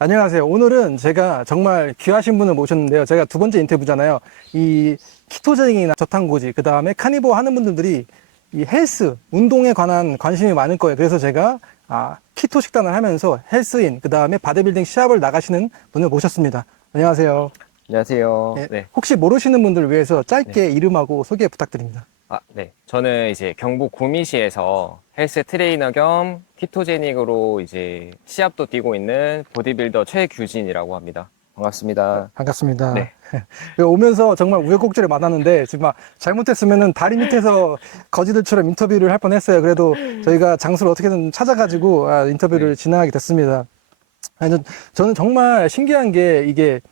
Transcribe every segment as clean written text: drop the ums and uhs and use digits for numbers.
안녕하세요. 오늘은 제가 정말 귀하신 분을 모셨는데요. 제가 두 번째 인터뷰잖아요. 이 키토제닉이나 저탄고지, 그 다음에 카니보 하는 분들이 이 헬스, 운동에 관한 관심이 많을 거예요. 그래서 제가 키토 식단을 하면서 헬스인, 그 다음에 바디빌딩 시합을 나가시는 분을 모셨습니다. 안녕하세요. 안녕하세요. 네, 네. 혹시 모르시는 분들을 위해서 짧게 이름하고 소개 부탁드립니다. 네. 저는 이제 경북 구미시에서 헬스 트레이너 겸 키토제닉으로 이제 시합도 뛰고 있는 보디빌더 최규진이라고 합니다. 반갑습니다. 반갑습니다. 네. 오면서 정말 우여곡절이 많았는데 지금 막 잘못했으면은 다리 밑에서 거지들처럼 인터뷰를 할 뻔했어요. 그래도 저희가 장소를 어떻게든 찾아가지고 인터뷰를 네. 진행하게 됐습니다. 저는 정말 신기한 게 이게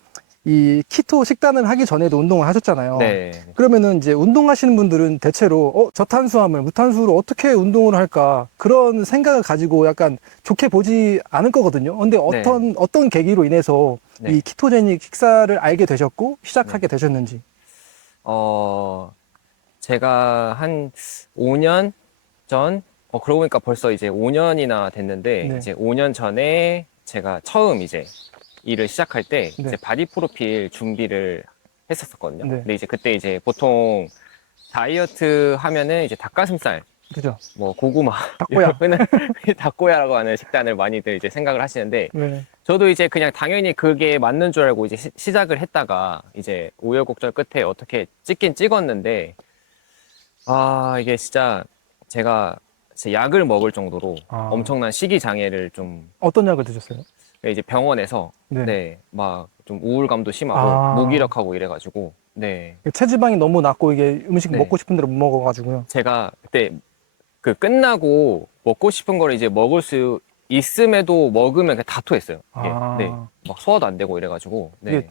이 키토 식단을 하기 전에도 운동을 하셨잖아요. 네. 그러면은 이제 운동하시는 분들은 대체로 저탄수화물, 무탄수로 어떻게 운동을 할까 그런 생각을 가지고 약간 좋게 보지 않을 거거든요. 근데 어떤 계기로 인해서 네. 이 키토제닉 식사를 알게 되셨고 시작하게 되셨는지. 제가 한 5년 전, 그러고 보니까 벌써 이제 5년이나 됐는데, 네. 이제 5년 전에 제가 처음 이제 일을 시작할 때, 네. 이제 바디 프로필 준비를 했었거든요. 네. 근데 이제 그때 이제 보통 다이어트 하면은 이제 닭가슴살, 그죠? 뭐 고구마, 닭고야. 이런 닭고야라고 하는 식단을 많이들 이제 생각을 하시는데, 네. 저도 이제 그냥 당연히 그게 맞는 줄 알고 이제 시작을 했다가 이제 우여곡절 끝에 어떻게 찍긴 찍었는데, 이게 진짜 제가 약을 먹을 정도로 엄청난 식이 장애를 좀 어떤 약을 드셨어요? 이제 병원에서 네. 막 좀 우울감도 심하고 무기력하고 이래가지고 체지방이 너무 낮고 이게 음식 네. 먹고 싶은 대로 못 먹어가지고요. 제가 그때 그 끝나고 먹고 싶은 거를 이제 먹을 수 있음에도 먹으면 그냥 다 토했어요. 이게. 막 소화도 안 되고 이래가지고 이게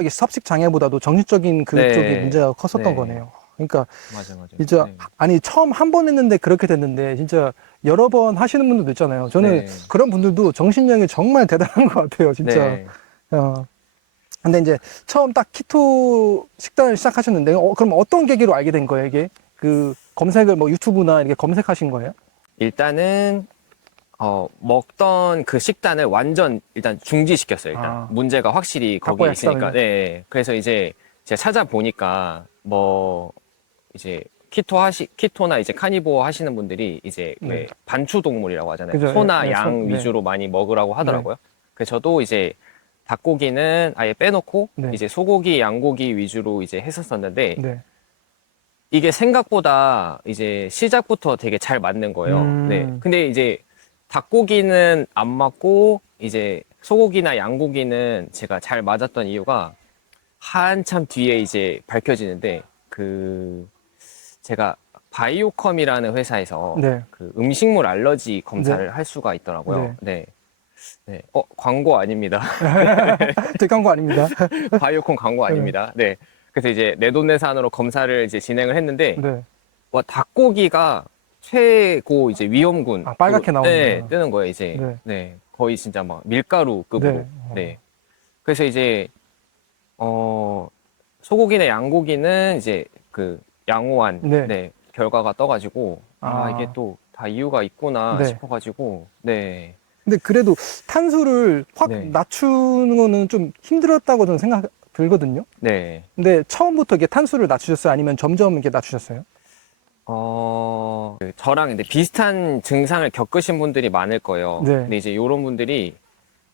이게 섭식 장애보다도 정신적인 그쪽이 네. 문제가 컸었던 네. 거네요. 그러니까 맞아. 진짜 네. 아니 처음 한 번 했는데 그렇게 됐는데 진짜 여러 번 하시는 분들도 있잖아요. 저는 네. 그런 분들도 정신력이 정말 대단한 것 같아요. 진짜. 네. 근데 이제 처음 딱 키토 식단을 시작하셨는데 그럼 어떤 계기로 알게 된 거예요, 이게? 그 검색을 뭐 유튜브나 이렇게 검색하신 거예요? 일단은 먹던 그 식단을 완전 일단 중지시켰어요. 일단 문제가 확실히 거기에 닭고야 있으니까. 식단을요? 네. 그래서 이제 제가 찾아보니까 뭐 이제 키토나 이제 카니보 하시는 분들이 이제 왜 반추동물이라고 하잖아요. 그죠. 소나 네, 양 네. 위주로 많이 먹으라고 하더라고요. 그래서 저도 이제 닭고기는 아예 빼놓고 네. 이제 소고기, 양고기 위주로 이제 했었었는데 네. 이게 생각보다 이제 시작부터 되게 잘 맞는 거예요. 네. 근데 이제 닭고기는 안 맞고 이제 소고기나 양고기는 제가 잘 맞았던 이유가 한참 뒤에 이제 밝혀지는데 제가 바이오컴이라는 회사에서 네. 그 음식물 알러지 검사를 할 수가 있더라고요. 네. 광고 아닙니다. 들어간 거 아닙니다. 바이오컴 광고 아닙니다. 네. 그래서 이제 내돈내산으로 검사를 이제 진행을 했는데 네. 와, 닭고기가 최고 이제 위험군. 빨갛게 나오는 네, 거구나. 뜨는 거예요, 이제. 네. 네. 거의 진짜 막 밀가루급으로. 네. 네. 그래서 이제, 소고기나 양고기는 이제 그 양호한, 네. 결과가 떠가지고, 이게 또 다 이유가 있구나 네. 싶어가지고, 네. 근데 그래도 탄수를 확 네. 낮추는 거는 좀 힘들었다고 저는 생각 들거든요. 네. 근데 처음부터 이게 탄수를 낮추셨어요? 아니면 점점 이렇게 낮추셨어요? 저랑 근데 비슷한 증상을 겪으신 분들이 많을 거예요. 네. 근데 이제 이런 분들이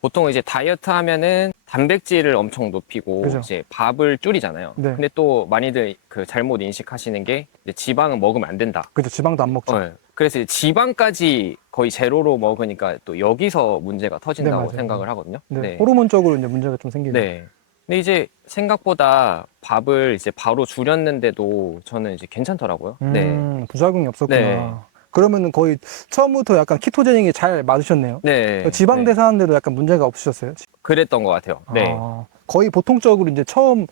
보통 이제 다이어트 하면은 단백질을 엄청 높이고 그죠. 이제 밥을 줄이잖아요. 네. 근데 또 많이들 그 잘못 인식하시는 게 이제 지방은 먹으면 안 된다. 그죠. 지방도 안 먹죠. 네. 그래서 이제 지방까지 거의 제로로 먹으니까 또 여기서 문제가 터진다고 맞아요. 생각을 하거든요. 네. 호르몬적으로 이제 문제가 좀 생기죠. 네. 근데 이제 생각보다 밥을 이제 바로 줄였는데도 저는 이제 괜찮더라고요. 네. 부작용이 없었구나. 네. 그러면은 거의 처음부터 약간 키토제닉이 잘 맞으셨네요. 네. 지방 네. 대사하는데도 약간 문제가 없으셨어요? 그랬던 것 같아요. 네. 거의 보통적으로 이제 처음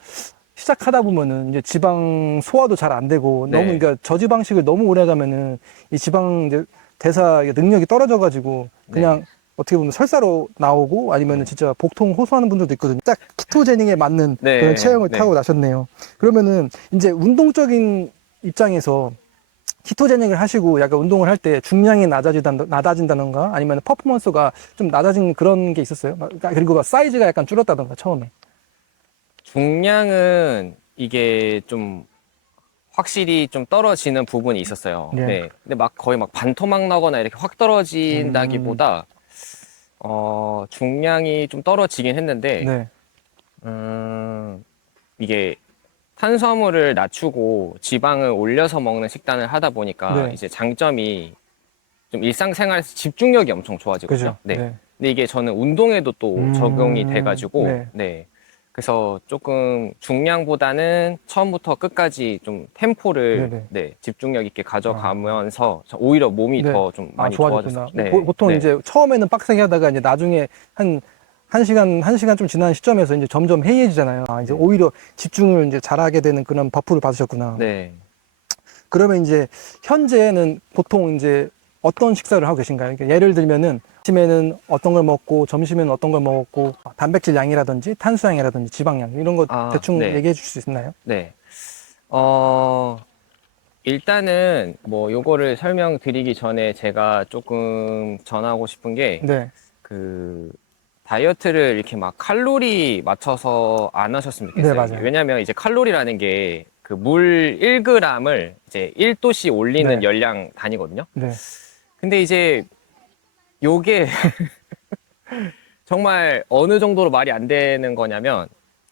시작하다 보면은 이제 지방 소화도 잘 안 되고 네. 너무 그러니까 저지방식을 너무 오래 가면은 이 지방 이제 대사 능력이 떨어져 가지고 그냥 어떻게 보면 설사로 나오고 아니면은 진짜 복통 호소하는 분들도 있거든요. 딱 키토제닉에 맞는 그런 체형을 타고 나셨네요. 그러면은 이제 운동적인 입장에서 키토제닉을 하시고 약간 운동을 할 때 중량이 낮아진다던가 아니면 퍼포먼스가 좀 낮아진 그런 게 있었어요? 그리고 막 사이즈가 약간 줄었다던가 처음에. 중량은 이게 좀 확실히 좀 떨어지는 부분이 있었어요. 네. 네. 근데 막 거의 막 반토막 나거나 이렇게 확 떨어진다기보다 중량이 좀 떨어지긴 했는데 네. 이게 탄수화물을 낮추고 지방을 올려서 먹는 식단을 하다 보니까 네. 이제 장점이 좀 일상생활에서 집중력이 엄청 좋아지거든요. 그죠? 네. 네. 근데 이게 저는 운동에도 또 적용이 돼가지고, 네. 네. 그래서 조금 중량보다는 처음부터 끝까지 좀 템포를 네네. 네, 집중력 있게 가져가면서 오히려 몸이 네. 더 좀 많이 좋아졌구나. 좋아졌어요. 네. 보통 네. 이제 처음에는 빡세게 하다가 이제 나중에 한 시간 좀 지난 시점에서 이제 점점 해이해지잖아요. 이제 네. 오히려 집중을 이제 잘하게 되는 그런 버프를 받으셨구나. 네. 그러면 이제 현재는 보통 이제 어떤 식사를 하고 계신가요? 그러니까 예를 들면은 아침에는 어떤 걸 먹고 점심에는 어떤 걸 먹었고 단백질 양이라든지 탄수양이라든지 지방량 이런 거 대충 네. 얘기해 주실 수 있나요? 네. 일단은 뭐 요거를 설명드리기 전에 제가 조금 전하고 싶은 게 네. 그 다이어트를 이렇게 막 칼로리 맞춰서 안 하셨으면 좋겠어요. 네, 맞아요. 왜냐면 이제 칼로리라는 게 그 물 1g을 이제 1도씩 올리는 네. 열량 단위거든요. 네. 근데 이제 요게 정말 어느 정도로 말이 안 되는 거냐면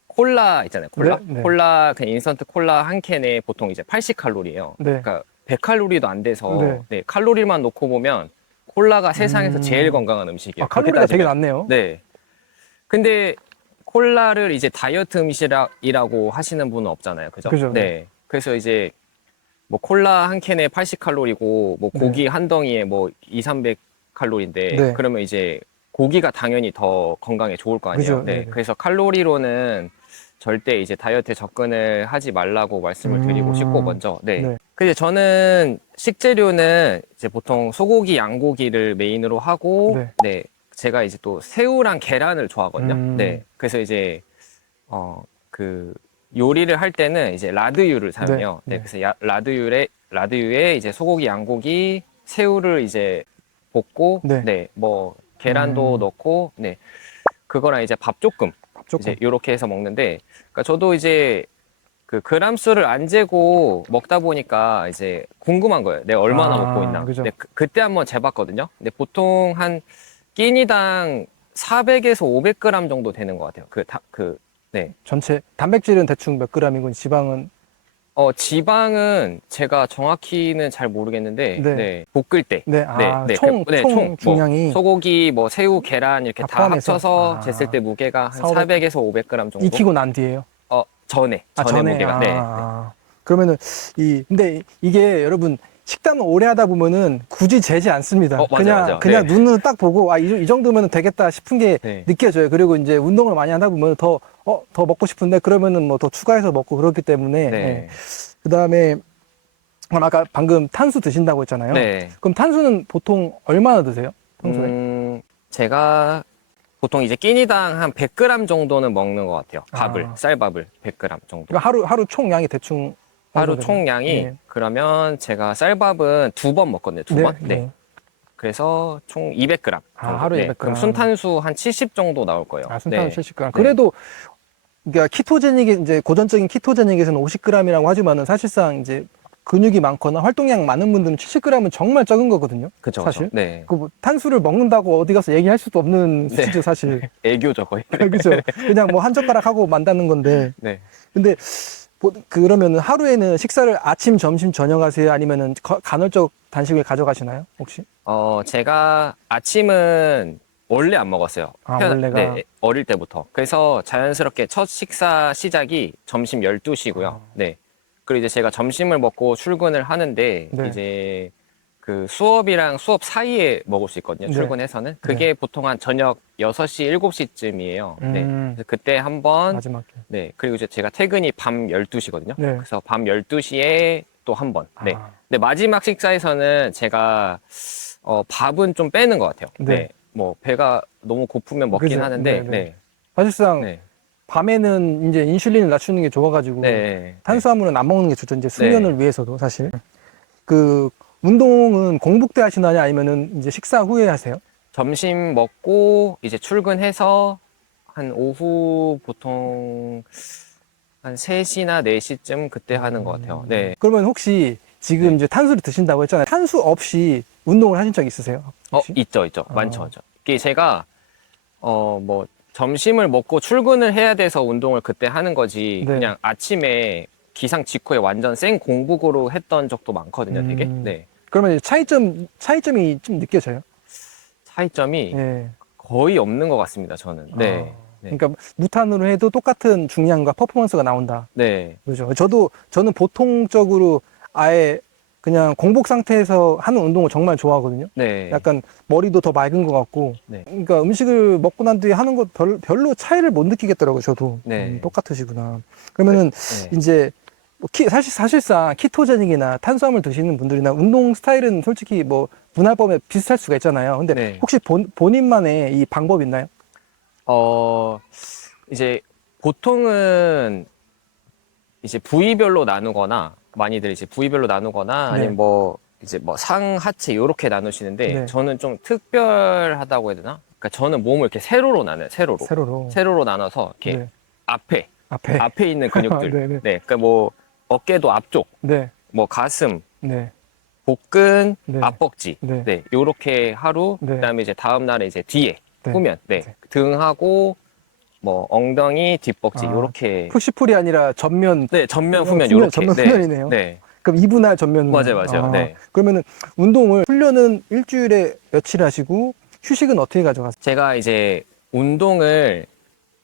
콜라 있잖아요. 콜라. 네, 네. 콜라 그냥 인스턴트 콜라 한 캔에 보통 이제 80칼로리예요. 네. 그러니까 100칼로리도 안 돼서 네. 네, 칼로리만 놓고 보면 콜라가 세상에서 제일 건강한 음식이에요. 그렇게 칼로리가 되게 따지면. 낮네요. 네. 근데 콜라를 이제 다이어트 음식이라고 하시는 분은 없잖아요. 그죠? 그죠, 네. 그래서 이제 뭐 콜라 한 캔에 80칼로리고 뭐 고기 네. 한 덩이에 뭐 2, 300칼로리인데 네. 그러면 이제 고기가 당연히 더 건강에 좋을 거 아니에요. 그죠, 네. 네네. 그래서 칼로리로는 절대 이제 다이어트에 접근을 하지 말라고 말씀을 드리고 싶고 먼저. 네. 네. 근데 저는 식재료는 이제 보통 소고기, 양고기를 메인으로 하고 네. 네. 제가 이제 또 새우랑 계란을 좋아하거든요. 네. 그래서 이제 그 요리를 할 때는 이제 라드유를 사용해요. 네. 네. 그래서 라드유에 이제 소고기, 양고기, 새우를 이제 볶고 네. 네. 뭐 계란도 넣고 네. 그거랑 이제 밥 조금 조금. 이제 요렇게 해서 먹는데 그러니까 저도 이제 그 그람 수를 안 재고 먹다 보니까 이제 궁금한 거예요. 내가 얼마나 먹고 있나. 그죠. 근데 그때 한번 재봤거든요. 근데 보통 한 끼니당 400에서 500g 정도 되는 것 같아요. 네. 전체 단백질은 대충 몇 그램이고 지방은 지방은 제가 정확히는 잘 모르겠는데, 네. 네. 볶을 때. 네. 총 총 중량이 뭐 소고기, 뭐 새우, 계란 이렇게 다 다 포함해서? 합쳐서 쟀을 때 무게가 한 400. 400에서 500g 정도. 익히고 난 뒤에요. 전에 무게가. 네. 그러면은 근데 이게 여러분 식단을 오래 하다 보면은 굳이 재지 않습니다. 맞아요. 그냥 네. 눈으로 딱 보고 이 정도면 되겠다 싶은 게 네. 느껴져요. 그리고 이제 운동을 많이 하다 보면 더 먹고 싶은데 그러면은 뭐 더 추가해서 먹고 그렇기 때문에 네. 그다음에 그럼 아까 방금 탄수 드신다고 했잖아요. 네. 그럼 탄수는 보통 얼마나 드세요? 평소에? 제가 보통 이제 끼니당 한 100g 정도는 먹는 것 같아요. 밥을, 아. 쌀밥을 100g 정도. 그러니까 하루 총량이 대충 하루 어느 정도 되나요? 총량이 네. 그러면 제가 쌀밥은 2번 먹거든요. 2번. 네. 네. 그래서 총 200g 정도. 하루에 200g. 그럼 순탄수 한 70 정도 나올 거예요. 순탄수 네. 70g. 그래도 그러니까 키토제닉 이제 고전적인 키토제닉에서는 50g이라고 하지만은 사실상 이제 근육이 많거나 활동량 많은 분들은 70g은 정말 적은 거거든요. 그쵸, 사실. 네. 그 뭐 탄수를 먹는다고 어디 가서 얘기할 수도 없는 네. 수치죠, 사실. 애교죠, 거의. 그죠? 그냥 뭐 한 젓가락 하고 만다는 건데. 네. 근데 그러면은 하루에는 식사를 아침, 점심, 저녁 하세요? 아니면은 간헐적 단식을 가져가시나요? 혹시? 제가 아침은 원래 안 먹었어요. 원래가? 네, 어릴 때부터. 그래서 자연스럽게 첫 식사 시작이 점심 12시고요. 네. 그리고 이제 제가 점심을 먹고 출근을 하는데, 네. 이제 그 수업이랑 수업 사이에 먹을 수 있거든요. 네. 출근해서는. 그게 보통 한 저녁 6시, 7시쯤이에요. 네. 그래서 그때 한번, 마지막에. 네. 그리고 이제 제가 퇴근이 밤 12시거든요. 네. 그래서 밤 12시에 또 한 번. 네. 근데 마지막 식사에서는 제가, 밥은 좀 빼는 것 같아요. 네. 네. 뭐, 배가 너무 고프면 먹긴 그죠? 하는데, 네, 네. 네. 사실상 네. 밤에는 이제 인슐린을 낮추는 게 좋아가지고 네. 탄수화물은 안 먹는 게 좋죠. 이제 수면을 위해서도 사실. 그 운동은 공복 때 하시나요? 아니면은 이제 식사 후에 하세요? 점심 먹고 이제 출근해서 한 오후 보통 한 3시나 4시쯤 그때 하는 것 같아요. 네. 그러면 혹시 지금 네. 이제 탄수를 드신다고 했잖아요. 탄수 없이 운동을 하신 적 있으세요? 혹시? 있죠. 많죠. 이게 제가, 뭐, 점심을 먹고 출근을 해야 돼서 운동을 그때 하는 거지. 네. 그냥 아침에 기상 직후에 완전 생 공복으로 했던 적도 많거든요, 되게. 음. 네. 그러면 이제 차이점이 좀 느껴져요? 차이점이 예. 거의 없는 것 같습니다, 저는. 네. 네. 그러니까 무탄으로 해도 똑같은 중량과 퍼포먼스가 나온다. 네. 그죠. 저는 보통적으로 아예 그냥 공복 상태에서 하는 운동을 정말 좋아하거든요. 네. 약간 머리도 더 맑은 것 같고. 네. 그러니까 음식을 먹고 난 뒤에 하는 거 별로 차이를 못 느끼겠더라고요, 저도. 네. 똑같으시구나. 그러면은 네. 이제 뭐 사실상 키토제닉이나 탄수화물 드시는 분들이나 운동 스타일은 솔직히 뭐 분할법에 비슷할 수가 있잖아요. 근데 네. 혹시 본인만의 이 방법 있나요? 이제 보통은 이제 부위별로 나누거나 많이들 이제 부위별로 나누거나 네. 아니면 뭐 이제 뭐 상, 하체 이렇게 나누시는데 네. 저는 좀 특별하다고 해야 되나? 그러니까 저는 몸을 이렇게 세로로 나눠요. 세로로. 세로로 나눠서 이렇게 네. 앞에 있는 근육들. 네네. 네. 그러니까 뭐 어깨도 앞쪽, 네. 뭐 가슴, 네. 복근, 네. 앞벅지. 네. 네. 요렇게 하루, 네. 그다음에 이제 다음 날에 이제 뒤에 네. 후면. 네. 네. 등하고 뭐 엉덩이, 뒷벅지 아, 요렇게. 푸시풀이 아니라 전면. 네, 전면, 후면 요렇게. 전면 네. 후면이네요. 네. 그럼 2분할 전면 후면. 맞아요. 네. 그러면은 훈련은 일주일에 며칠 하시고 휴식은 어떻게 가져가세요? 제가 이제 운동을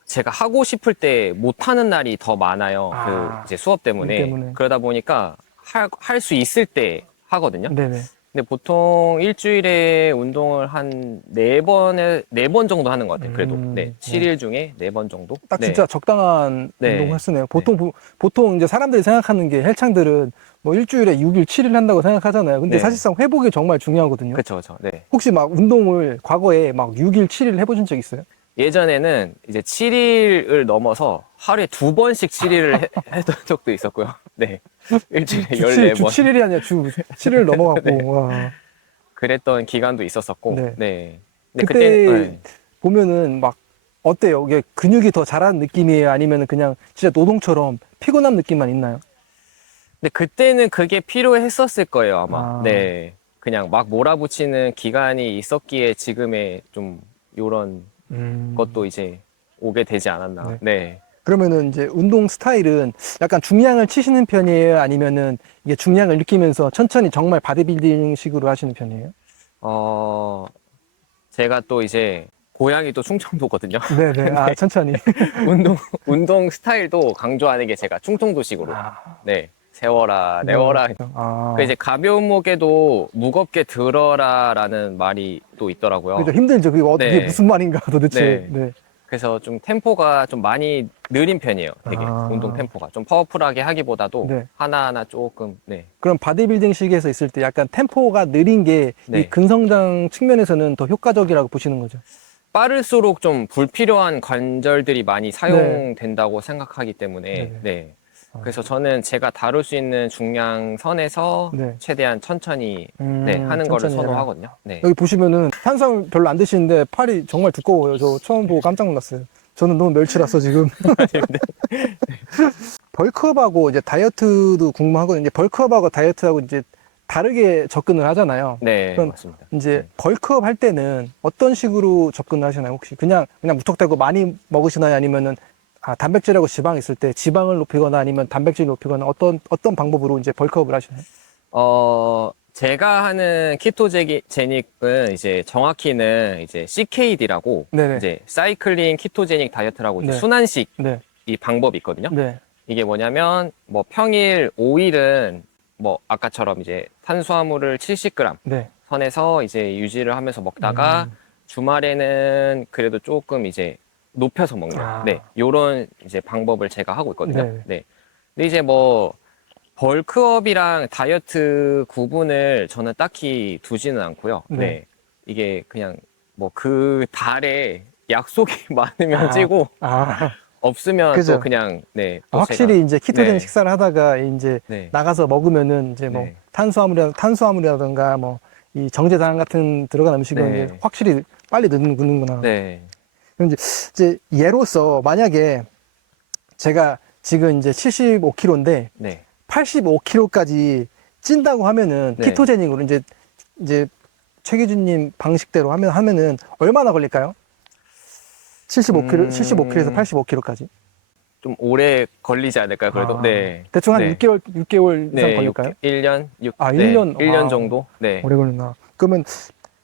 제가 하고 싶을 때 못하는 날이 더 많아요. 아, 이제 수업 때문에. 일 때문에. 그러다 보니까 할 수 있을 때 하거든요. 네네. 근데 보통 일주일에 운동을 한 4번 정도 하는 것 같아요. 그래도. 네. 7일 중에 4번 정도? 딱 네. 진짜 적당한 네. 운동 횟수네요. 보통 이제 사람들이 생각하는 게 헬창들은 뭐 일주일에 6일, 7일 한다고 생각하잖아요. 근데 네. 사실상 회복이 정말 중요하거든요. 그쵸. 네. 혹시 막 운동을 과거에 막 6일, 7일 해보신 적 있어요? 예전에는 이제 7일을 넘어서 하루에 2번씩 7일을 했던 적도 있었고요. 네. 일주일에 주 14번. 7일이 아니라 주 7일 넘어갔고. 네. 와. 그랬던 기간도 있었었고. 네. 네. 근데 그때 그때는, 보면은 막 어때요? 이게 근육이 더 자라는 느낌이에요? 아니면 그냥 진짜 노동처럼 피곤한 느낌만 있나요? 근데 그때는 그게 필요했었을 거예요, 아마. 아. 네. 그냥 막 몰아붙이는 기간이 있었기에 지금의 좀 요런 것도 이제 오게 되지 않았나. 네. 네. 그러면은 이제 운동 스타일은 약간 중량을 치시는 편이에요? 아니면은 이게 중량을 느끼면서 천천히 정말 바디빌딩 식으로 하시는 편이에요? 제가 또 이제 고향이 또 충청도거든요. 네네. 아, 천천히. 운동 스타일도 강조하는 게 제가 충청도식으로. 아, 네. 세워라, 내워라. 아. 그 이제 가벼운 무게도 무겁게 들어라라는 말이 또 있더라고요. 그죠. 힘들죠. 그게 네. 무슨 말인가 도대체. 네. 네. 그래서 좀 템포가 좀 많이 느린 편이에요. 되게 아. 운동 템포가 좀 파워풀하게 하기보다도 네. 하나하나 조금. 네. 그럼 바디빌딩 식에서 있을 때 약간 템포가 느린 게 이 네. 근성장 측면에서는 더 효과적이라고 보시는 거죠. 빠를수록 좀 불필요한 관절들이 많이 사용된다고 생각하기 때문에 네네. 네. 아. 그래서 저는 제가 다룰 수 있는 중량 선에서 네. 최대한 천천히 하는 거를 천천히 해라. 선호하거든요. 네. 여기 보시면은 탄수화물 별로 안 드시는데 팔이 정말 두꺼워요. 저 처음 보고 깜짝 놀랐어요. 저는 너무 멸치라서 지금. 벌크업하고 이제 다이어트도 궁금하거든요. 이제 벌크업하고 다이어트하고 이제 다르게 접근을 하잖아요. 네, 그럼 맞습니다. 이제 네. 벌크업 할 때는 어떤 식으로 접근을 하시나요? 혹시 그냥 무턱대고 많이 먹으시나요? 아니면은 단백질하고 지방이 있을 때 지방을 높이거나 아니면 단백질을 높이거나 어떤 방법으로 이제 벌크업을 하시나요? 제가 하는 키토제닉은 이제 정확히는 이제 CKD라고 네네. 이제 사이클링 키토제닉 다이어트라고 이제 네. 순환식 네. 이 방법이 있거든요. 네. 이게 뭐냐면 뭐 평일 5일은 뭐 아까처럼 이제 탄수화물을 70g 네. 선에서 이제 유지를 하면서 먹다가 주말에는 그래도 조금 이제 높여서 먹는 아. 네 요런 이제 방법을 제가 하고 있거든요. 네. 네. 근데 이제 뭐 벌크업이랑 다이어트 구분을 저는 딱히 두지는 않고요. 네. 네. 이게 그냥 뭐 그 달에 약속이 많으면 아. 찌고 아, 없으면 그죠. 또 그냥 네. 또 확실히 제가, 이제 키토제닉 네. 식사를 하다가 이제 네. 나가서 먹으면은 이제 뭐 네. 탄수화물이라든가 뭐 이 정제당 같은 들어간 음식은 네. 이제 확실히 빨리 늙는구나. 네. 그럼 이제 예로서 만약에 제가 지금 이제 75kg인데 네. 85kg까지 찐다고 하면은 네. 키토제닉으로 이제 최기준님 방식대로 하면은 얼마나 걸릴까요? 75kg에서 85kg까지. 좀 오래 걸리지 않을까요? 그래도 네. 대충 한 네. 6개월 이상 네, 걸릴까요? 1년? 6, 아, 네, 1년. 1년 와, 정도? 네. 오래 걸리나.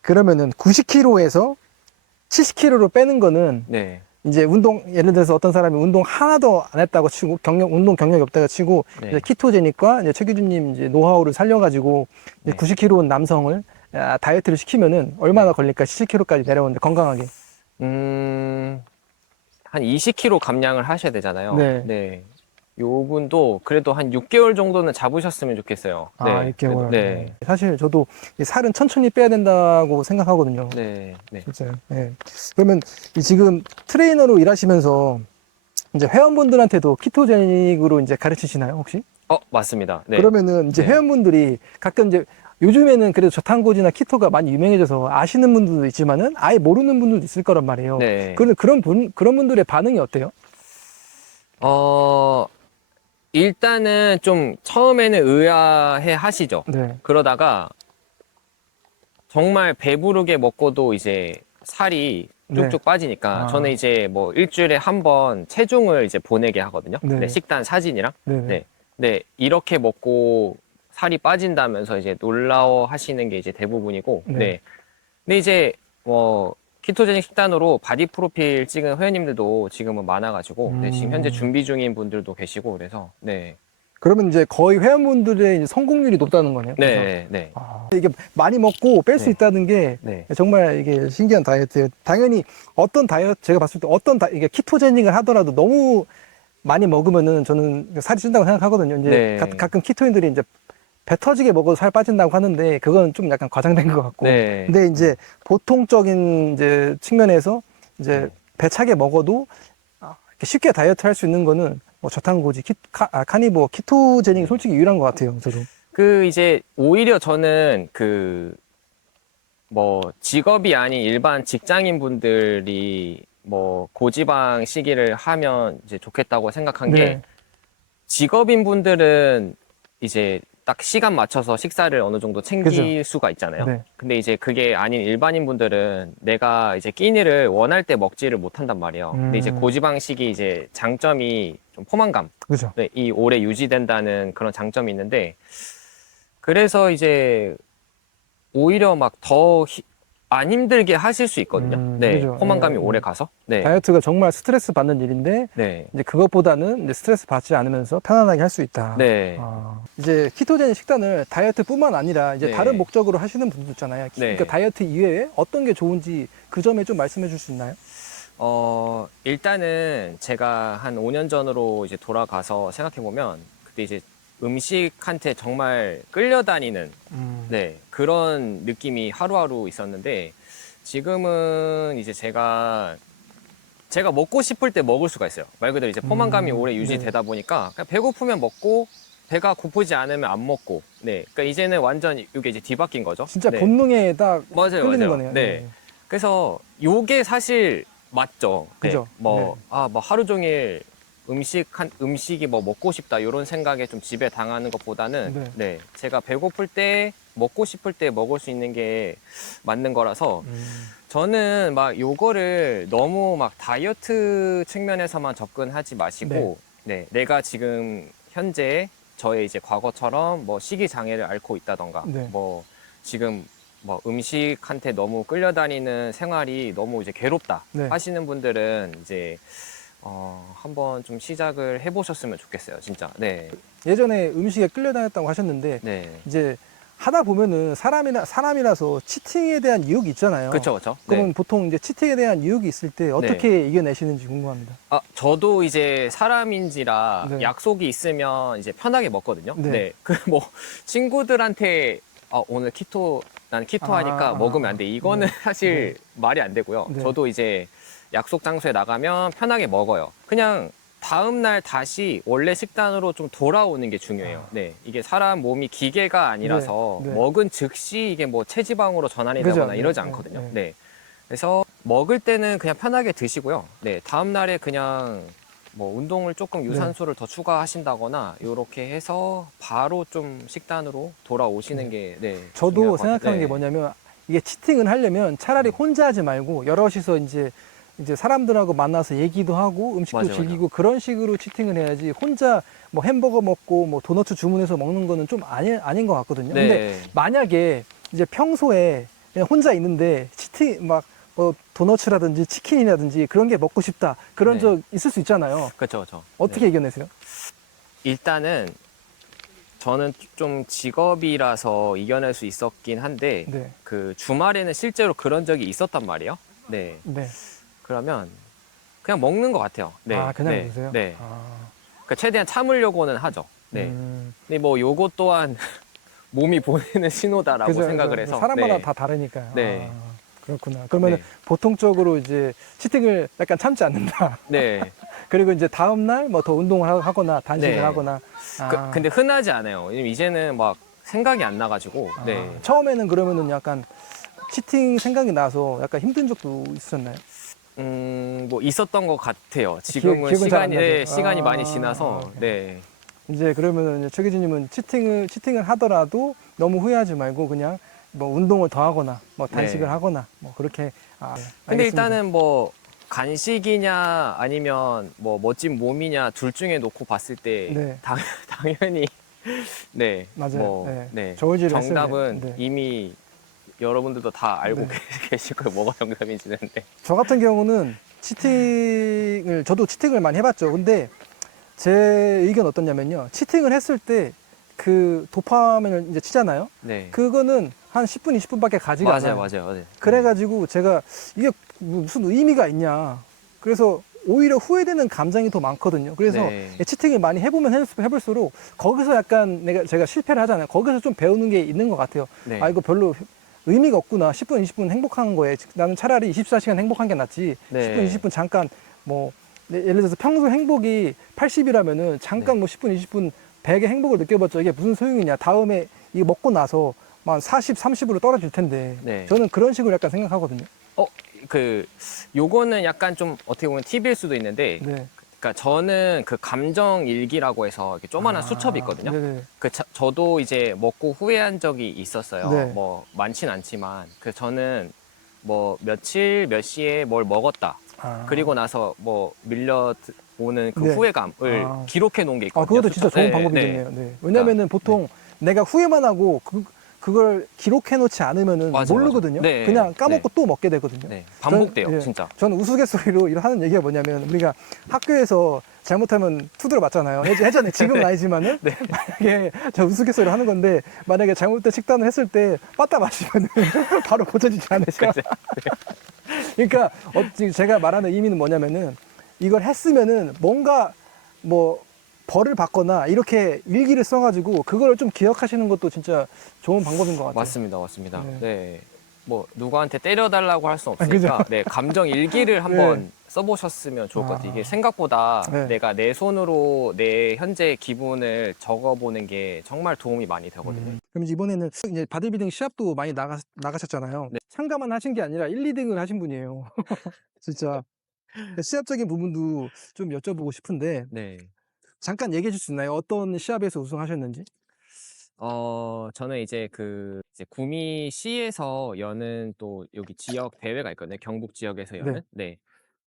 그러면은 90kg에서 70kg로 빼는 거는 네. 이제 예를 들어서 어떤 사람이 운동 하나도 안 했다고 치고, 운동 경력이 없다고 치고, 네. 이제 키토제닉과 이제 최기준님 이제 노하우를 살려가지고, 이제 네. 90kg 남성을 다이어트를 시키면은 얼마나 네. 걸릴까? 70kg까지 내려오는데 건강하게. 한 20kg 감량을 하셔야 되잖아요. 네. 네. 요분도 그래도 한 6개월 정도는 잡으셨으면 좋겠어요. 아, 네. 6개월. 네. 사실 저도 이 살은 천천히 빼야 된다고 생각하거든요. 네. 네. 진짜요. 네. 그러면 지금 트레이너로 일하시면서 이제 회원분들한테도 키토제닉으로 이제 가르치시나요, 혹시? 맞습니다. 네. 그러면은 이제 네. 회원분들이 가끔 이제 요즘에는 그래도 저탄고지나 키토가 많이 유명해져서 아시는 분들도 있지만은 아예 모르는 분들도 있을 거란 말이에요. 네. 그런 분들의 반응이 어때요? 일단은 좀 처음에는 의아해 하시죠. 네. 그러다가 정말 배부르게 먹고도 이제 살이 쭉쭉 네. 빠지니까 아. 저는 이제 뭐 일주일에 한 번 체중을 이제 보내게 하거든요. 네. 네, 식단 사진이랑. 네. 네. 네, 이렇게 먹고 살이 빠진다면서 이제 놀라워 하시는 게 이제 대부분이고. 네. 네. 근데 이제 뭐 키토제닉 식단으로 바디 프로필 찍은 회원님들도 지금은 많아가지고 네, 지금 현재 준비 중인 분들도 계시고 그래서 네. 그러면 이제 거의 회원분들의 이제 성공률이 높다는 거네요. 그래서. 네, 네. 이게 많이 먹고 뺄 수 네. 있다는 게 네. 정말 이게 신기한 다이어트예요. 당연히 어떤 다이어트, 제가 봤을 때 이게 키토제닉을 하더라도 너무 많이 먹으면은 저는 살이 찐다고 생각하거든요. 이제 네. 가끔 키토인들이 이제 배 터지게 먹어도 살 빠진다고 하는데 그건 좀 약간 과장된 것 같고. 네. 근데 이제 보통적인 이제 측면에서 이제 네. 배 차게 먹어도 이렇게 쉽게 다이어트 할 수 있는 거는 뭐 저탄고지, 카니보, 키토제닉이 솔직히 유일한 것 같아요. 저도. 이제 오히려 저는 뭐 직업이 아닌 일반 직장인 분들이 뭐 고지방 시기를 하면 이제 좋겠다고 생각한 게 네. 직업인 분들은 이제 딱 시간 맞춰서 식사를 어느 정도 챙길 수가 있잖아요. 네. 근데 이제 그게 아닌 일반인 분들은 내가 이제 끼니를 원할 때 먹지를 못한단 말이에요. 근데 이제 고지방식이 이제 장점이 좀 포만감. 그죠. 네, 이 오래 유지된다는 그런 장점이 있는데 그래서 이제 오히려 막 더 안 힘들게 하실 수 있거든요. 네, 그죠. 포만감이 예, 오래 예. 가서. 네, 다이어트가 정말 스트레스 받는 일인데 네, 이제 그것보다는 이제 스트레스 받지 않으면서 편안하게 할 수 있다. 네. 이제 키토제닉 식단을 다이어트뿐만 아니라 이제 네. 다른 목적으로 하시는 분들도 있잖아요. 네. 그러니까 다이어트 이외에 어떤 게 좋은지 그 점에 좀 말씀해 줄 수 있나요? 일단은 제가 한 5년 전으로 이제 돌아가서 생각해보면 그때 이제 음식한테 정말 끌려다니는 네, 그런 느낌이 하루하루 있었는데 지금은 이제 제가 먹고 싶을 때 먹을 수가 있어요. 말 그대로 이제 포만감이 오래 유지되다 보니까 그냥 배고프면 먹고 배가 고프지 않으면 안 먹고 네, 그러니까 이제는 완전 이게 이제 뒤바뀐 거죠. 진짜 네. 본능에 딱 맞아요, 끌리는 맞아요. 거네요. 네. 그래서 요게 사실 맞죠. 네. 그죠. 뭐 하루 종일 음식이 뭐 먹고 싶다 이런 생각에 좀 지배 당하는 것보다는 네. 네. 제가 배고플 때 먹고 싶을 때 먹을 수 있는 게 맞는 거라서 저는 막 요거를 너무 막 다이어트 측면에서만 접근하지 마시고 네. 내가 지금 현재 저의 이제 과거처럼 뭐 식이 장애를 앓고 있다던가 네. 뭐 지금 뭐 음식한테 너무 끌려다니는 생활이 너무 이제 괴롭다 네. 하시는 분들은 이제 한번 좀 시작을 해보셨으면 좋겠어요, 진짜. 네, 예전에 음식에 끌려다녔다고 하셨는데 네, 이제 하다 보면은 사람이라서 치팅에 대한 유혹이 있잖아요. 그렇죠, 그렇죠. 그러면 네. 보통 이제 치팅에 대한 유혹이 있을 때 어떻게 이겨내시는지 궁금합니다. 저도 이제 사람인지라 네. 약속이 있으면 이제 편하게 먹거든요. 네. 네, 뭐 친구들한테 오늘 나는 키토 하니까 먹으면 안 돼. 이거는 네. 사실 말이 안 되고요. 네. 저도 이제 약속 장소에 나가면 편하게 먹어요. 그냥 다음날 다시 원래 식단으로 좀 돌아오는 게 중요해요. 네. 이게 사람 몸이 기계가 아니라서 네, 네. 먹은 즉시 이게 뭐 체지방으로 전환이 그죠? 되거나 이러지 네, 않거든요. 네, 네. 네. 그래서 먹을 때는 그냥 편하게 드시고요. 네. 다음날에 그냥 뭐 운동을 조금 유산소를 더 추가하신다거나 이렇게 해서 바로 좀 식단으로 돌아오시는 게 네. 저도 중요할 것 같아요. 생각하는 게 네. 뭐냐면 이게 치팅을 하려면 차라리 혼자 하지 말고 여럿이서 이제 사람들하고 만나서 얘기도 하고 음식도 맞아요, 즐기고 그런 식으로 치팅을 해야지 혼자 뭐 햄버거 먹고 뭐 도너츠 주문해서 먹는 거는 좀 아닌 것 같거든요. 네. 근데 만약에 이제 평소에 그냥 혼자 있는데 치팅 막 도너츠라든지 치킨이라든지 그런 게 먹고 싶다 그런 네. 적 있을 수 있잖아요. 그렇죠, 그렇죠. 어떻게 네. 이겨내세요? 일단은 저는 좀 직업이라서 이겨낼 수 있었긴 한데 네, 그 주말에는 실제로 그런 적이 있었단 말이에요. 네. 네. 그러면 그냥 먹는 것 같아요. 네. 아 그냥 네. 드세요? 네. 아, 그러니까 최대한 참으려고는 하죠. 네. 근데 뭐 요거 또한 몸이 보내는 신호다라고 그죠, 생각을 그죠. 해서 사람마다 네. 다 다르니까요. 네. 아, 그렇구나. 그러면 네. 보통적으로 이제 치팅을 약간 참지 않는다. 네. 그리고 이제 다음날 뭐 더 운동을 하거나 단식을 네. 하거나. 아, 근데 흔하지 않아요. 왜냐면 이제는 막 생각이 안 나가지고. 아, 네. 처음에는 그러면은 약간 치팅 생각이 나서 약간 힘든 적도 있었나요? 뭐 있었던 것 같아요. 지금은 기억은 잘안 시간이 나죠? 네, 시간이 아, 많이 지나서 오케이. 네. 이제 그러면은 이제 최기진님은 치팅을 하더라도 너무 후회하지 말고 그냥 뭐 운동을 더 하거나 뭐 단식을 네. 하거나 뭐 그렇게. 아, 네. 근데 알겠습니다. 일단은 뭐 간식이냐 아니면 뭐 멋진 몸이냐 둘 중에 놓고 봤을 때 네. 당연히 네. 맞아요. 뭐 네. 네. 저울질을 했어요. 정답은 네. 이미 여러분들도 다 알고 네. 계실 거예요. 뭐가 정답인지는. 네. 저 같은 경우는 저도 치팅을 많이 해봤죠. 근데 제 의견 어떠냐면요. 치팅을 했을 때 그 도파민을 이제 치잖아요. 네. 그거는 한 10분, 20분밖에 가지가 맞아요, 않아요. 맞아요. 네. 그래가지고 제가 이게 무슨 의미가 있냐. 그래서 오히려 후회되는 감정이 더 많거든요. 그래서 네. 치팅을 많이 해보면 해볼수록 거기서 약간 제가 실패를 하잖아요. 거기서 좀 배우는 게 있는 것 같아요. 네. 아, 이거 별로 의미가 없구나. 10분, 20분 행복한 거에 나는 차라리 24시간 행복한 게 낫지. 네. 10분, 20분 잠깐 뭐 예를 들어서 평소 행복이 80이라면은 잠깐 네. 뭐 10분, 20분 100의 행복을 느껴봤자 이게 무슨 소용이냐. 다음에 이거 먹고 나서 막 40, 30으로 떨어질 텐데. 네. 저는 그런 식으로 약간 생각하거든요. 요거는 약간 좀 어떻게 보면 팁일 수도 있는데, 네. 그러니까 저는 그 감정 일기라고 해서 이렇게 조그만한 수첩이 있거든요. 네네. 저도 이제 먹고 후회한 적이 있었어요. 네. 뭐 많진 않지만 저는 뭐 며칠 몇 시에 뭘 먹었다. 아. 그리고 나서 뭐 밀려오는 그 네. 후회감을 아. 기록해 놓은 게 있거든요. 그것도 진짜 수첩. 좋은 네, 방법이겠네요. 네. 네. 왜냐면은 보통 내가 후회만 하고 그걸 기록해 놓지 않으면은 맞아요, 모르거든요. 맞아요. 네. 그냥 까먹고 또 먹게 되거든요. 네. 반복돼요, 예, 진짜. 저는 우스갯소리로 하는 얘기가 뭐냐면 우리가 학교에서 잘못하면 투드려 맞잖아요. 예전에 지금은 아니지만은 네. 만약에 저 우스갯소리로 하는 건데 만약에 잘못된 식단을 했을 때 빠따 마시면은 바로 고쳐지지 않을까. 그러니까 지금 제가 말하는 의미는 뭐냐면은 이걸 했으면은 뭔가 뭐 벌을 받거나 이렇게 일기를 써가지고 그거를 좀 기억하시는 것도 진짜 좋은 방법인 것 같아요. 맞습니다, 맞습니다. 네. 네. 뭐 누구한테 때려달라고 할 수 그죠? 없으니까 네, 감정 일기를 한번 써보셨으면 좋을 것 아. 같아요. 이게 생각보다 네. 내가 내 손으로 내 현재 기분을 적어보는 게 정말 도움이 많이 되거든요. 그럼 이번에는 이제 바디빌딩 시합도 많이 나가셨잖아요. 네. 참가만 하신 게 아니라 1, 2등을 하신 분이에요. 진짜 시합적인 부분도 좀 여쭤보고 싶은데 네. 잠깐 얘기해 줄 수 있나요? 어떤 시합에서 우승하셨는지? 저는 이제 이제 구미시에서 여는 또 여기 지역 대회가 있거든요. 경북 지역에서 여는. 네.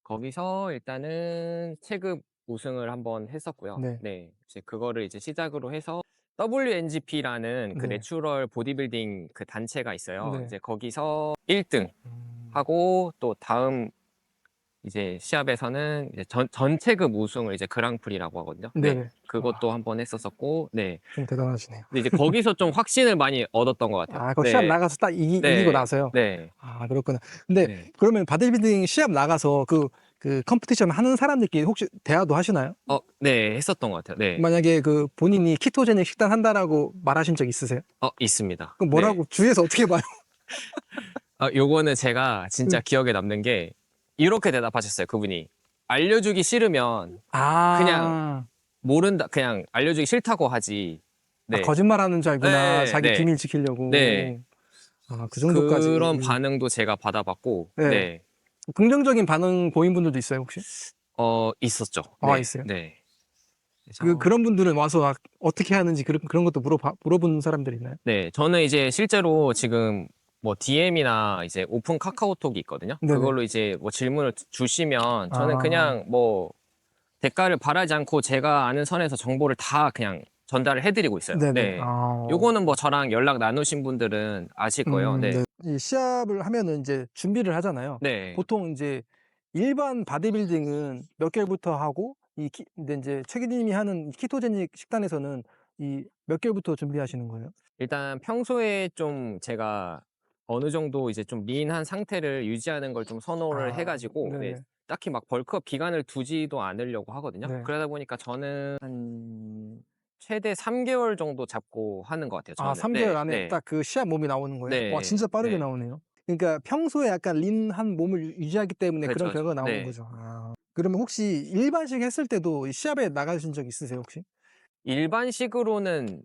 거기서 일단은 체급 우승을 한번 했었고요. 네. 네. 이제 그거를 이제 시작으로 해서 WNGP라는 그 네. 내추럴 보디빌딩 그 단체가 있어요. 네. 이제 거기서 1등 하고 또 다음 이제 시합에서는 이제 전체급 우승을 이제 그랑프리라고 하거든요. 네. 네네. 그것도 한번 했었었고, 네. 좀 대단하시네요. 근데 이제 거기서 좀 확신을 많이 얻었던 것 같아요. 아, 그 시합 네. 나가서 딱 네. 이기고 나서요? 네. 아, 그렇구나. 근데 네. 그러면 바디빌딩 시합 나가서 그 컴피티션 하는 사람들끼리 혹시 대화도 하시나요? 네, 했었던 것 같아요. 네. 만약에 그 본인이 키토제닉 식단 한다라고 말하신 적 있으세요? 있습니다. 그럼 뭐라고 네. 주위에서 어떻게 봐요? 요거는 제가 진짜 네. 기억에 남는 게 이렇게 대답하셨어요, 그분이. 알려주기 싫으면 그냥 모른다, 그냥 알려주기 싫다고 하지. 네. 거짓말하는 줄 알구나. 네, 자기 네. 비밀 지키려고. 네. 그 정도까지. 그런 반응도 제가 받아봤고, 네. 네. 긍정적인 반응 보인 분들도 있어요, 혹시? 있었죠. 아, 네. 있어요? 네. 그래서 그런 분들은 와서 어떻게 하는지 그런 것도 물어본 사람들이 있나요? 네, 저는 이제 실제로 지금 뭐 DM이나 이제 오픈 카카오톡이 있거든요. 네네. 그걸로 이제 뭐 질문을 주시면 저는 아. 그냥 뭐 대가를 바라지 않고 제가 아는 선에서 정보를 다 그냥 전달을 해드리고 있어요. 네네. 네. 요거는 뭐 저랑 연락 나누신 분들은 아실 거예요. 네. 네. 이 시합을 하면은 이제 준비를 하잖아요. 네. 보통 이제 일반 바디빌딩은 몇 개월부터 하고 근데 이제 최 기님이 하는 키토제닉 식단에서는 이 몇 개월부터 준비하시는 거예요? 일단 평소에 좀 제가 어느 정도 이제 좀 리인한 상태를 유지하는 걸 좀 선호를 해가지고, 네. 네네. 딱히 막 벌크업 기간을 두지도 않으려고 하거든요. 네. 그러다 보니까 저는 한 최대 3개월 정도 잡고 하는 것 같아요. 저는. 3개월 네, 안에 네, 딱 그 시합 몸이 나오는 거예요? 와, 네, 진짜 빠르게 네. 나오네요. 그러니까 평소에 약간 린한 몸을 유지하기 때문에 그런 그렇죠, 결과가 나오는 네. 거죠. 그러면 혹시 일반식 했을 때도 이 시합에 나가신 적 있으세요, 혹시? 일반식으로는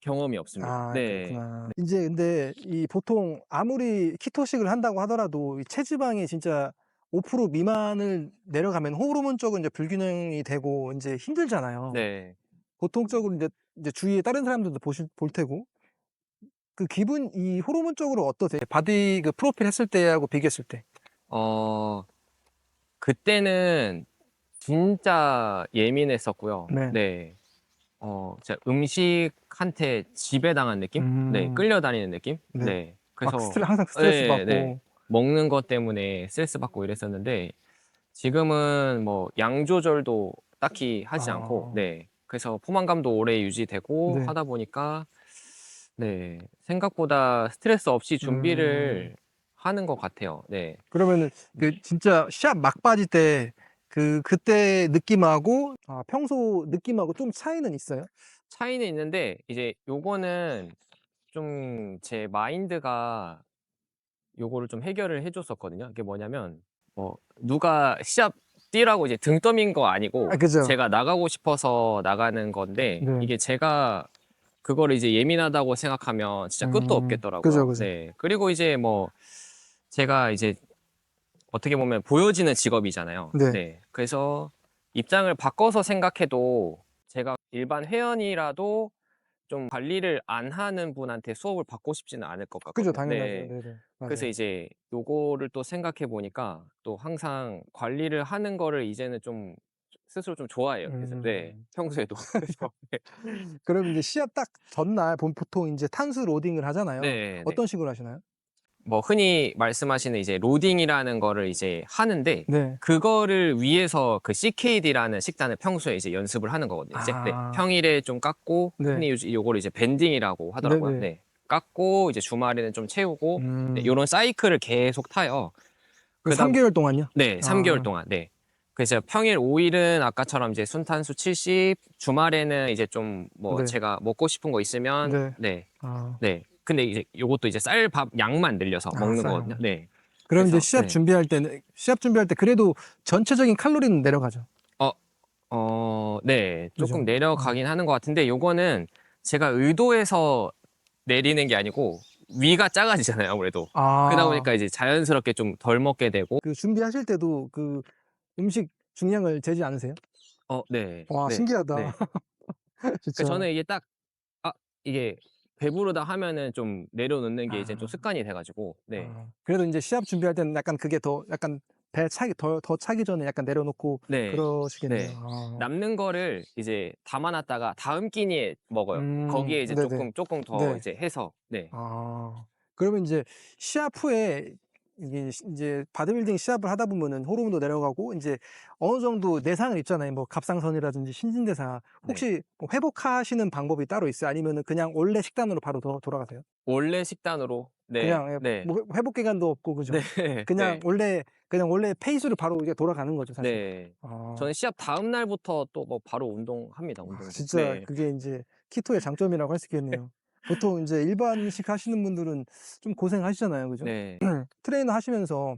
경험이 없습니다. 네, 그렇구나. 이제 근데 이 보통 아무리 키토식을 한다고 하더라도 이 체지방이 진짜 5% 미만을 내려가면 호르몬 쪽은 이제 불균형이 되고 이제 힘들잖아요. 네. 보통적으로 이제 주위에 다른 사람들도 볼 테고 이 호르몬 쪽으로 어떠세요? 바디 그 프로필 했을 때하고 비교했을 때. 어, 그때는 진짜 예민했었고요. 네. 네. 진짜 음식한테 지배당한 느낌? 네, 음. 끌려다니는 느낌? 네. 네. 막 그래서, 항상 스트레스 네, 네. 받고. 먹는 것 때문에 스트레스 받고 이랬었는데, 지금은 뭐, 양 조절도 딱히 하지 않고, 아. 네. 그래서 포만감도 오래 유지되고 네. 하다 보니까, 네. 생각보다 스트레스 없이 음. 준비를 하는 것 같아요. 네. 그러면은 진짜 시합 막바지 때 그때 느낌하고 평소 느낌하고 좀 차이는 있어요? 차이는 있는데, 이제 요거는 좀 제 마인드가 요거를 좀 해결을 해줬었거든요. 그게 뭐냐면, 누가 시합 뛰라고 이제 등 떠민 거 아니고, 그죠. 제가 나가고 싶어서 나가는 건데, 네. 이게 제가 그거를 이제 예민하다고 생각하면 진짜 끝도 그죠, 없겠더라고요. 그죠. 네. 그리고 이제 뭐, 제가 이제 어떻게 보면 보여지는 직업이잖아요. 네. 네. 그래서 입장을 바꿔서 생각해도 제가 일반 회원이라도 좀 관리를 안 하는 분한테 수업을 받고 싶지는 않을 것 그죠. 같거든요. 당연하죠. 네. 네네. 그래서 맞아요. 이제 요거를 또 생각해 보니까 또 항상 관리를 하는 거를 이제는 좀 스스로 좀 좋아해요. 그래서 네. 음. 평소에도. 그래서 네. 그럼 이제 시합 딱 전날 보통 이제 탄수 로딩을 하잖아요. 네, 네. 어떤 식으로 하시나요? 뭐 흔히 말씀하시는 이제 로딩이라는 거를 이제 하는데 네. 그거를 위해서 그 CKD라는 식단을 평소에 이제 연습을 하는 거거든요. 이제 네. 아. 평일에 좀 깎고 네. 흔히 요거를 이제 밴딩이라고 하더라고요. 네네. 네. 깎고 이제 주말에는 좀 채우고 네, 음. 요런 사이클을 계속 타요. 그 그러다 3개월 동안요? 네, 3개월 동안. 네. 그래서 평일 5일은 아까처럼 이제 순탄수 70, 주말에는 이제 좀 뭐 네. 제가 먹고 싶은 거 있으면 네. 네. 아. 네. 근데 이제 요것도 이제 쌀밥 양만 늘려서 먹는 거거든요. 쌀. 네. 그럼 이제 그래서 네. 시합 준비할 때 그래도 전체적인 칼로리는 내려가죠. 어, 네. 조금 그죠? 내려가긴 하는 것 같은데 요거는 제가 의도해서 내리는 게 아니고 위가 작아지잖아요, 아무래도. 그러다 보니까 이제 자연스럽게 좀 덜 먹게 되고. 그 준비하실 때도 그 음식 중량을 재지 않으세요? 네. 와, 네. 신기하다. 네. 그러니까 진짜. 저는 이게 딱 이게 배부르다 하면은 좀 내려놓는 게 이제 좀 아. 습관이 돼 가지고. 네. 그래도 인제 시합 준비할 때는 약간 그게 약간 배 차기 더 차기 전에 약간 내려놓고 네. 그러시겠네요. 네. 남는 거를 이제 담아 놨다가 다음 끼니에 먹어요. 거기에 이제 네네. 조금 더 네. 이제 해서. 네. 그러면 인제 시합 후에 이게 인제 바디빌딩 시합을 하다 보면은 호르몬도 내려가고 인제 어느 정도 내상을 입잖아요. 뭐 갑상선이라든지 신진대사. 네. 혹시 뭐 회복하시는 방법이 따로 있어요? 아니면은 그냥 원래 식단으로 바로 돌아가세요? 원래 식단으로. 네. 그냥 네. 뭐 회복 기간도 없고 네. 그죠? 네. 그냥 원래 페이스로 바로 이제 돌아가는 거죠, 사실. 네. 아. 저는 시합 다음 날부터 또 뭐 바로 운동합니다, 운동도. 진짜 네. 그게 인제 키토의 장점이라고 할 수 있겠네요. 보통 인제 일반식 하시는 분들은 좀 고생하시잖아요. 그죠? 네. 트레이너 하시면서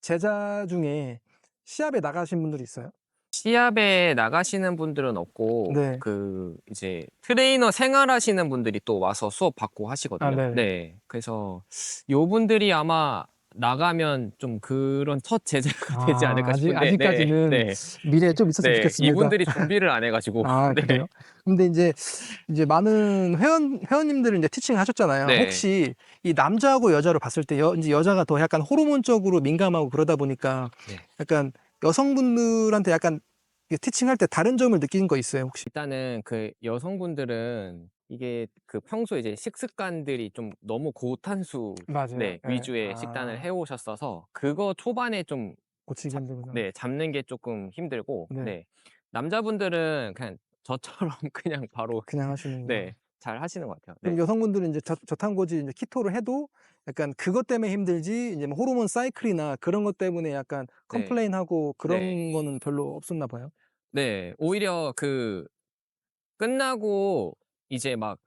제자 중에 시합에 나가신 분들이 있어요? 시합에 나가시는 분들은 없고 네. 그 이제 트레이너 생활하시는 분들이 또 와서 수업 받고 아, 하시거든요. 네. 네. 그래서 요 분들이 아마 나가면 좀 그런 첫 제자가 되지 않을까 싶은데 네. 아직까지는 네. 미래에 좀 있었으면 네. 좋겠습니다. 이분들이 준비를 안 해 가지고 아, 네. 그래요? 근데 이제 많은 회원님들은 이제 티칭 하셨잖아요. 네. 혹시 이 남자하고 여자로 봤을 때 이제 여자가 더 약간 호르몬적으로 민감하고 그러다 보니까 네. 약간 여성분들한테 약간 티칭할 때 다른 점을 느끼는 거 있어요, 혹시? 일단은 그 여성분들은 이게 그 평소에 이제 식습관들이 좀 너무 고탄수 맞아요. 네, 예. 위주의 식단을 해 오셨어서 그거 초반에 좀 고치기 힘들구나. 네, 잡는 게 조금 힘들고 네. 네. 남자분들은 그냥 저처럼 그냥 바로 그냥 하시는구나. 네, 잘 하시는 것 같아요. 그럼 네. 여성분들은 이제 저탄고지 이제 키토를 해도 약간 그것 때문에 힘들지 이제 뭐 호르몬 사이클이나 그런 것 때문에 약간 네. 컴플레인하고 네. 그런 거는 별로 없었나 봐요. 네. 오히려 그 끝나고 이제 막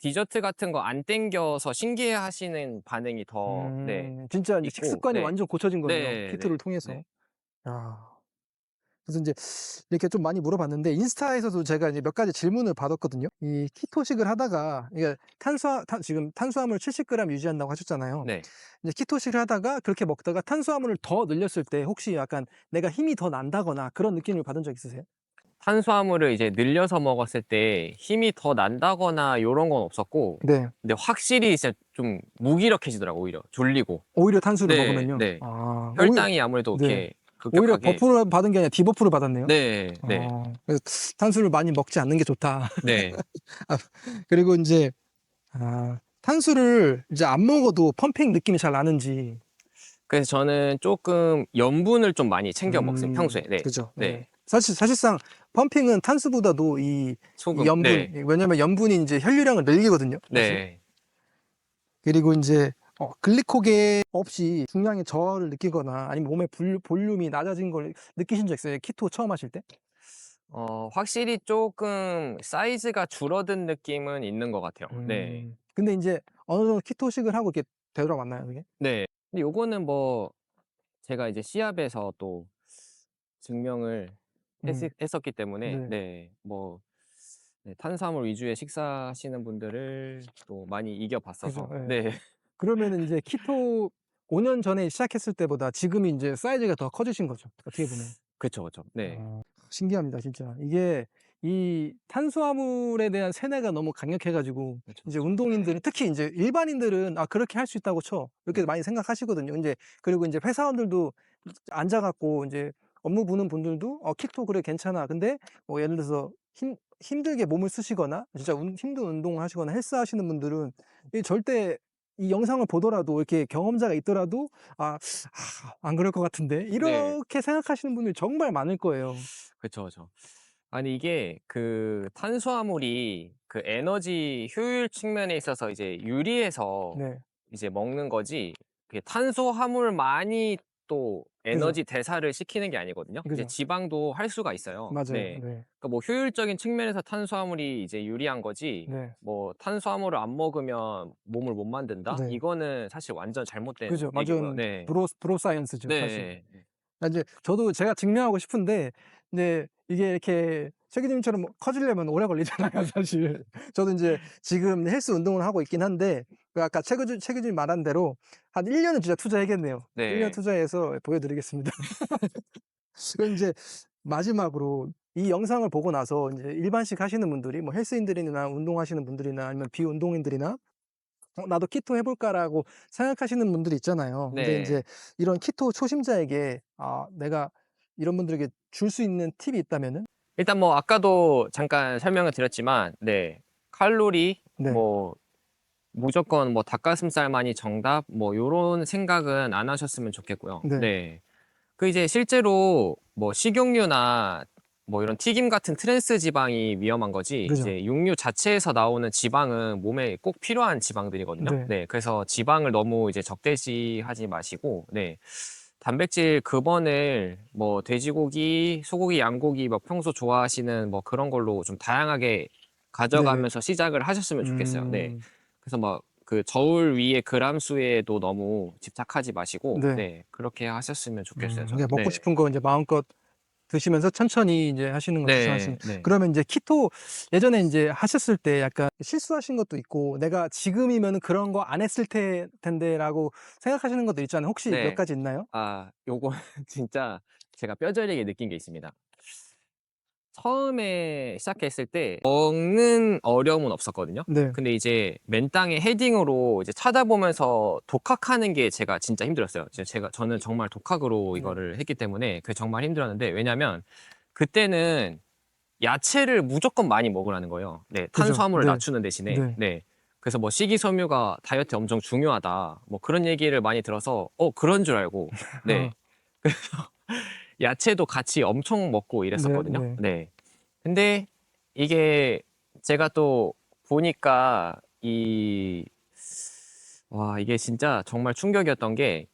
디저트 같은 거 안 땡겨서 신기해 하시는 반응이 더 네, 진짜 이제 있고 식습관이 네. 완전 고쳐진 거네요. 네 네. 키토를 통해서. 네. 야. 그래서 이제 이렇게 좀 많이 물어봤는데 인스타에서도 제가 이제 몇 가지 질문을 받았거든요. 이 키토식을 하다가 이게 지금 탄수화물 70g 유지한다고 하셨잖아요. 네. 이제 키토식을 하다가 그렇게 먹다가 탄수화물을 더 늘렸을 때 혹시 약간 내가 힘이 더 난다거나 그런 느낌을 받은 적 있으세요? 탄수화물을 이제 늘려서 먹었을 때 힘이 더 난다거나 요런 건 없었고 네. 근데 확실히 진짜 좀 무기력해지더라고요, 오히려. 졸리고. 오히려 탄수를 네. 먹으면요. 네. 아, 혈당이 아무래도 네. 이렇게 오히려 급격하게 버프를 받은 게 아니라 디버프를 받았네요. 네. 네. 그래서 탄수를 많이 먹지 않는 게 좋다. 네. 아, 그리고 이제 탄수를 이제 안 먹어도 펌핑 느낌이 잘 나는지. 그래서 저는 쪼끔 염분을 좀 많이 챙겨 먹습니다, 평소에. 네. 그죠. 네. 네. 사실상 펌핑은 탄수보다도 이 소금. 염분, 네. 왜냐면 염분이 이제 혈류량을 늘리거든요, 사실. 네. 그리고 이제 글리코겐 없이 중량의 저하를 느끼거나 아니면 몸의 볼륨이 낮아진 걸 느끼신 적 있어요? 키토 처음 하실 때? 확실히 쪼끔 사이즈가 줄어든 느낌은 있는 것 같아요. 네. 근데 이제 어느 정도 키토식을 하고 이렇게 되돌아왔나요, 그게? 네. 근데 요거는 뭐 제가 이제 시합에서 또 증명을 음, 했었기 때문에 네. 네. 뭐 네, 탄수화물 위주의 식사하시는 분들을 또 많이 이겨 그죠. 봤어서 예. 네. 그러면은 이제 키토 5년 전에 시작했을 때보다 지금이 이제 사이즈가 더 커지신 거죠, 어떻게 보면. 그쵸, 그쵸. 네. 신기합니다, 진짜. 이게 이 탄수화물에 대한 세뇌가 너무 강력해 가지고 그쵸, 이제 그쵸. 운동인들은 특히 이제 일반인들은 '아 그렇게 할 수 있다고 쳐.' 이렇게 네. 많이 생각하시거든요. 인제 그리고 인제 회사원들도 앉아 갖고 인제 업무 보는 분들도 '키토 그래 괜찮아.' 근데 뭐 예를 들어서 힘들게 몸을 쓰시거나 진짜 힘든 운동을 하시거나 헬스하시는 분들은 이 절대 이 영상을 보더라도 이렇게 경험자가 있더라도 '아 안 그럴 것 같은데.' 네. 이렇게 생각하시는 분들이 정말 많을 거예요. 그쵸, 그쵸. 아니 이게 그 탄수화물이 그 에너지 효율 측면에 있어서 이제 유리해서 네. 이제 먹는 거지 그게 탄수화물만이 또 그죠. 에너지 대사를 시키는 게 아니거든요. 이제 그죠. 지방도 할 수가 있어요. 맞아요. 네. 네. 그러니까 뭐 효율적인 측면에서 탄수화물이 이제 유리한 거지 네. 뭐 탄수화물을 안 먹으면 몸을 못 만든다? 네. 이거는 사실 완전 잘못된 그죠. 얘기고요. 완전 네. 브로 사이언스죠, 사실. 네. 네. 인제 저도 제가 증명하고 싶은데 근데 이게 이렇게 최 교수님처럼 뭐 커지려면 오래 걸리잖아요, 사실. 저도 인제 지금 헬스 운동을 하고 있긴 한데 그 아까 최 교수님 말한 대로 한 1 년은 진짜 투자해야겠네요. 1년 네. 투자해서 보여 드리겠습니다. 그럼 인제 마지막으로 이 영상을 보고 나서 인제 일반식 하시는 분들이 뭐 헬스인들이나 운동하시는 분들이나 아니면 비운동인들이나 '나도 키토 해 볼까.'라고 생각하시는 분들이 있잖아요. 근데 인제 네. 이런 키토 초심자에게 내가 이런 분들에게 줄 수 있는 팁이 있다면은? 일단 뭐 아까도 잠깐 설명을 드렸지만 네. 칼로리 네. 뭐 무조건 뭐 닭가슴살만이 정답 뭐 요런 생각은 안 하셨으면 좋겠고요. 네. 네. 그 이제 실제로 뭐 식용유나 뭐 이런 튀김 같은 트랜스 지방이 위험한 거지 그죠. 이제 육류 자체에서 나오는 지방은 몸에 꼭 필요한 지방들이거든요. 네. 네. 그래서 지방을 너무 이제 적대시하지 마시고 네. 단백질 근원을 뭐 돼지고기, 소고기, 양고기 뭐 평소 좋아하시는 뭐 그런 걸로 좀 다양하게 네네. 가져가면서 시작을 하셨으면 좋겠어요. 네. 음. 그래서 막 그 저울 위에 그람 수에도 너무 집착하지 마시고 네. 네, 그렇게 하셨으면 좋겠어요. 그냥 먹고 네. 싶은 거 이제 마음껏 드시면서 천천히 이제 하시는 걸 네, 추천하시는. 네. 그러면 이제 키토 예전에 이제 하셨을 때 약간 실수하신 것도 있고 내가 지금이면 그런 거 안 했을 텐데라고 생각하시는 것도 있잖아요. 혹시 몇 네. 가지 있나요? 아, 요거 진짜 제가 뼈저리게 느낀 게 있습니다. 처음에 시작했을 때 먹는 어려움은 없었거든요. 네. 근데 이제 맨땅에 헤딩으로 이제 찾아보면서 독학하는 게 제가 진짜 힘들었어요. 저는 정말 독학으로 네. 이거를 했기 때문에 그게 정말 힘들었는데, 왜냐면 그때는 야채를 무조건 많이 먹으라는 거예요. 네, 그죠. 탄수화물을 네. 낮추는 대신에. 네. 네. 그래서 뭐 식이섬유가 다이어트에 엄청 중요하다, 뭐 그런 얘기를 많이 들어서 그런 줄 알고 네. 야채도 같이 엄청 먹고 네, 이랬었거든요. 네. 네. 근데 이게 제가 또 보니까 이게 진짜 정말 충격이었던 게,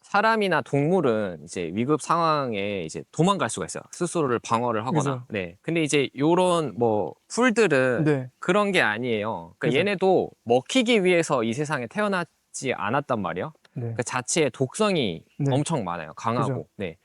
사람이나 동물은 이제 위급 상황에 이제 도망갈 수가 있어요. 스스로를 방어를 하거나. 그죠. 네. 근데 이제 요런 뭐 풀들은 네. 그런 게 아니에요. 그러니까 그죠. 얘네도 먹히기 위해서 이 세상에 태어나지 않았단 말이에요. 네. 그 자체의 독성이 네. 엄청 많아요. 강하고. 그죠. 네.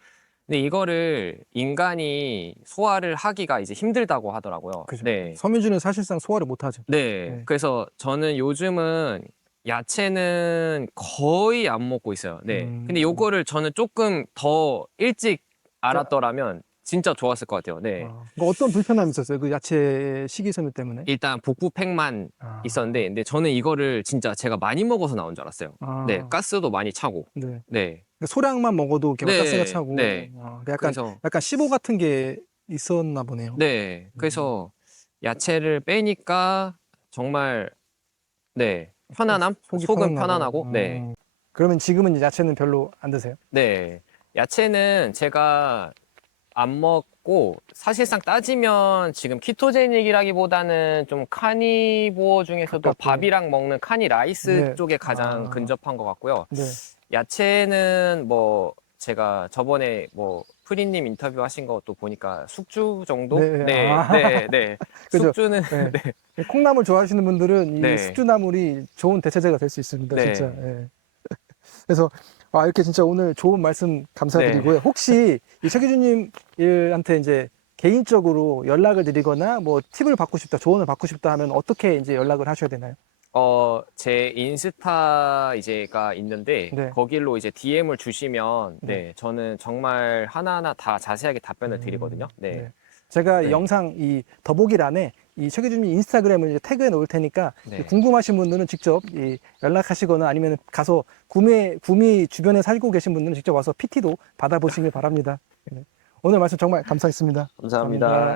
근데 이거를 인간이 소화를 하기가 이제 힘들다고 하더라고요. 그죠. 네. 섬유질은 사실상 소화를 못 하죠. 네. 네. 그래서 저는 요즘은 야채는 거의 안 먹고 있어요. 네. 근데 요거를 저는 조금 더 일찍 알았더라면 진짜 좋았을 것 같아요. 네. 그러니까 어떤 불편함이 있었어요? 그 야채 식이섬유 때문에? 일단 복부팩만 아. 있었는데, 근데 저는 이거를 진짜 제가 많이 먹어서 나온 줄 알았어요. 아. 네. 가스도 많이 차고. 네. 네. 그러니까 소량만 먹어도 이렇게 막 네, 가스가 차고. 네. 약간 그래서 약간脂肪같은 게 있었나 보네요. 네. 그래서 야채를 빼니까 정말 네. 편안함? 속이 속은 편안하고. 편안하고. 네. 그러면 지금은 이제 야채는 별로 안 드세요? 네. 야채는 제가 안 먹고, 사실상 따지면 지금 키토제닉이라기보다는 좀 카니보어 중에서도 가깝고. 밥이랑 먹는 카니 라이스 네. 쪽에 가장 아. 근접한 것 같고요. 네. 야채는 뭐 제가 저번에 뭐 프리님 인터뷰 하신 것도 보니까 숙주 정도? 네. 네, 아. 네, 네. 그죠. 숙주는 네. 네, 콩나물 좋아하시는 분들은 이 네. 숙주나물이 좋은 대체제가 될 수 있습니다. 네. 진짜. 예. 그래서 이렇게 진짜 오늘 좋은 말씀 감사드리고요. 네. 혹시 이 최기준님한테 이제 개인적으로 연락을 드리거나 뭐 팁을 받고 싶다, 조언을 받고 싶다 하면 어떻게 이제 연락을 하셔야 되나요? 제 인스타 이제가 있는데 네. 거길로 이제 DM을 주시면 네. 네, 저는 정말 하나하나 다 자세하게 답변을 드리거든요. 네. 네. 제가 네. 영상 이 더보기란에 이 최기준님 인스타그램을 이제 태그해 놓을 테니까 네. 궁금하신 분들은 직접 연락하시거나 아니면 가서 구미 주변에 살고 계신 분들은 직접 와서 PT도 받아보시길 바랍니다. 네. 오늘 말씀 정말 감사했습니다. 감사합니다.